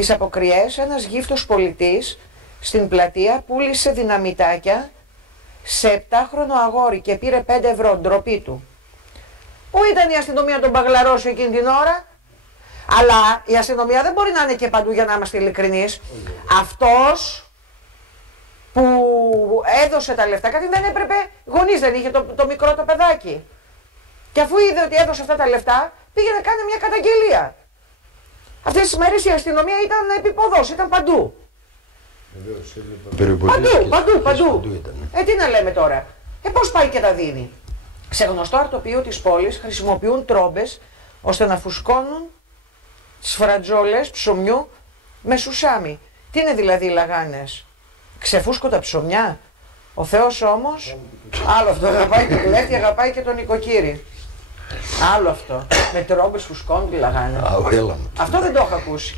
τις αποκριές ένας γύφτος πολιτής στην πλατεία πούλησε δυναμητάκια σε 7χρονο αγόρι και πήρε 5 ευρώ, ντροπή του. Πού ήταν η αστυνομία να τον μπαγλαρώσει εκείνη την ώρα? Αλλά η αστυνομία δεν μπορεί να είναι και παντού, για να είμαστε ειλικρινείς. Αυτός που έδωσε τα λεφτά, κάτι δεν έπρεπε, γονείς δεν είχε το μικρό το παιδάκι. Και αφού είδε ότι έδωσε αυτά τα λεφτά, πήγε να κάνει μια καταγγελία. Αυτές τις μέρες η αστυνομία ήταν επιποδός, ήταν παντού. Παντού. Τι να λέμε τώρα. Πώς πάει και τα δίνει? Σε γνωστό αρτοπείο της πόλης χρησιμοποιούν τρόμπες ώστε να φουσκώνουν τις φρατζόλες ψωμιού με σουσάμι. Τι είναι δηλαδή οι λαγάνες? Ξεφούσκω τα ψωμιά. Ο Θεός όμως, άλλο αυτό, αγαπάει τον κλέφτη, αγαπάει και τον νοικοκύρη. Άλλο αυτό. Με τρόμπες φουσκώνουν τη λαγάνα. Αυτό δεν το έχω ακούσει.